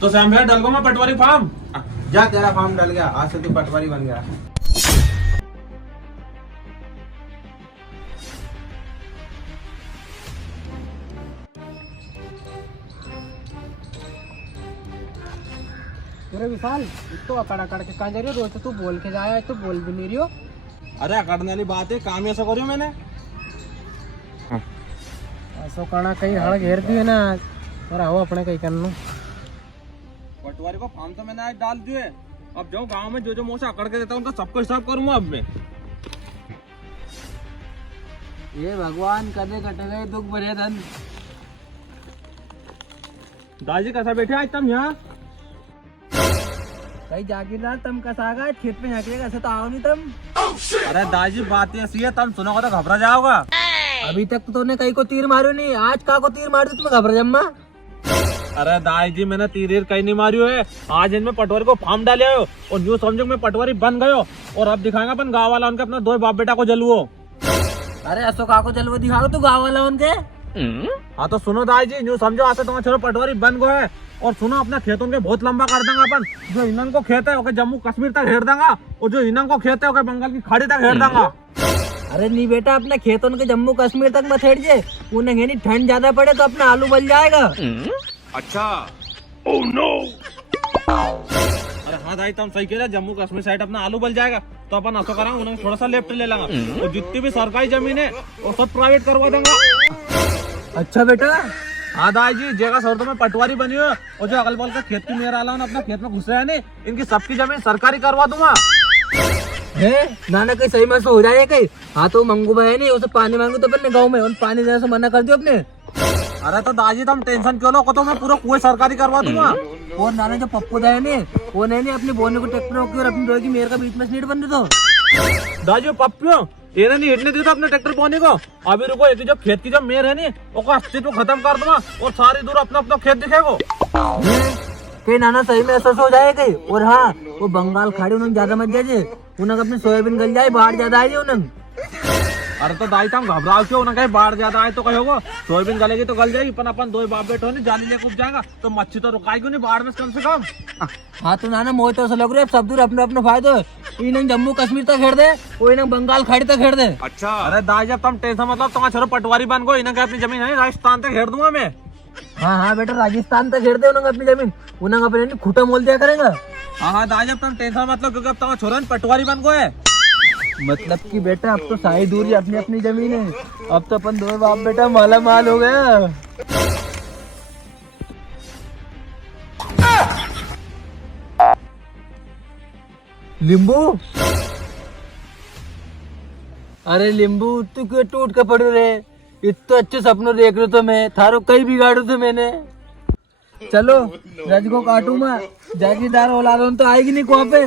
तो श्याम भैया डल गो मैं पटवारी फार्म। जा, तेरा फार्म डल गया, आज से तू पटवारी बन गया। अरे विशाल, तो अकड़ अकड़ के कहाँ जा रही हो? रोज तो तू बोल के जाया, तो बोल भी नहीं रही हो। अरे अकड़ने वाली बात है, काम ऐसा करियो मैंने। ऐसा करना कहीं हड़ घेर दी है ना, और आओ अपने कहीं करना। पटवारी को फार्म तो मैंने आज डाल दिए। अब जाऊँ गांव में जो मुझसे अकड़ के देता हूँ उनका सबको हिसाब करूंगा अब मैं। ये भगवान कदे कटे गए दुख भरे धन। दादी कैसा बैठे आज तुम यहाँ? कहीं जागीरदार तुम कसागा खेत में झाँकेगा, ऐसे तो आओ नहीं तुम। अरे दादी बात ऐसी है, तुम सुनोगे तो घबरा जाओगा। अभी तक तो तूने कहीं को तीर मारो नहीं, आज का को तीर मार दी तुम्हें घबरा जम्मा। अरे दाई जी मैंने तीर कहीं नहीं मारियो है। आज इनमें पटवारी को फार्म डाले हो और यूँ समझो मैं पटवारी बन गयो और अब दिखाएंगे अपन गाँव वाला उनके अपना दो बाप बेटा को जलुओ। अरे ऐसो का को जलवा दिखाओ तू गाँव वाला उनके। हाँ तो सुनो दाई जी, यूँ समझो आज से तुम्हारा छोरा पटवारी बन गो है। और सुनो अपना खेतों के बहुत लंबा कर देंगे अपन। जो इनन को खेत है ओके जम्मू कश्मीर तक घेर देंगे और जो इनन को खेत है ओके बंगाल की खाड़ी तक घेर देंगे। अरे नहीं बेटा, अपने खेतों के जम्मू कश्मीर तक मत हेट जे, उन्हें नहीं ठंड ज्यादा पड़े तो अपना आलू बल जाएगा। अच्छा ओह नो। अरे हाँ दाई तुम सही कह रहे, जम्मू कश्मीर साइड अपना आलू बल जाएगा तो अपन ऐसा करा उन्हें थोड़ा सा लेफ्ट ले लेंगे और जितनी भी सरकारी जमीन है वो सब प्राइवेट करवा देंगे। अच्छा बेटा। हाँ दाई जी, जगह सर तो मैं पटवारी बनी हो और जो अगल बगल का खेत की मेरा आला अपना खेत में घुस रहा है नहीं, इनकी सबकी जमीन सरकारी करवा दूंगा। है नाना कहीं सही में से हो जाए कहीं। हाँ तो मंगू भाई नहीं, उसे पानी मांगू तो अपने गाँव में उन पानी देने से मना कर दियो अपने। अरे तो दादी तुम टेंशन क्यों लो, तो मैं पूरा कुएं सरकारी करवा दूंगा। और नाना जो पप्पू दाया नहीं, वो नहीं अपने बोने को ट्रैक्टर रोकी और अपनी रोई की मेयर का बीच में सीट बन दो। दादी पप्पियो ये नहीं हिटने देता अपने ट्रैक्टर बोने को। अभी रुको, एक जो खेत की जो मेयर है नहीं वो अस्तित्व खत्म कर दूंगा और सारी दूर अपना अपना खेत दिखेगो। कहीं नाना सही में ऐसा हो जाए कहीं। और हाँ, वो बंगाल खाड़ी उन्होंने ज्यादा मत जाए, उन्हें अपनी सोयाबीन गल जाए, बाढ़ ज्यादा आई उन्हें। अरे तो दाई तुम घबराओ क्यों, ना कहीं बाढ़ ज्यादा आए तो कहोगे सोयाबीन गलेगी तो गल जाएगी, पर अपन दो बाप बेटो नहीं जाली लेके उग जाएगा तो मच्छी तो रुकाएगी नहीं बाढ़ में कम से कम। हाँ तो नाना मोह तो ऐसा लग रहा है सब दूर अपने अपने फायदे। इन्हें जम्मू कश्मीर तक घेर दे, वो इन्हें बंगाल खाड़ी तक घेर दे। अच्छा अरे दाई जब तुम टेंशन मतलब तुम्हारा छोरा पटवारी बन गो, इन्हें अपनी जमीन है राजस्थान तक घेर दूंगा मैं। हाँ हाँ बेटा, राजस्थान तक घेर दे उन्हें अपनी जमीन, उन्हें अपने खूटा मोल दिया करेंगे। हाँ हाँ दाई जब तुम टेंशन मतलब क्योंकि अब तुम्हारा छोरा पटवारी बन गो है। मतलब कि बेटा अब तो सारी दूरी अपनी अपनी जमीन है, अब तो अपन दो बाप बेटा माला माल हो गया। लिंबू, अरे लिंबू तू क्यों टूट के पड़े रे? इतने अच्छे सपनों देख रहे तो मैं थारो कई बिगाड़ू थे मैंने। चलो रज को काटू मैं, जागीरदार औलाद तो आएगी नहीं को पे।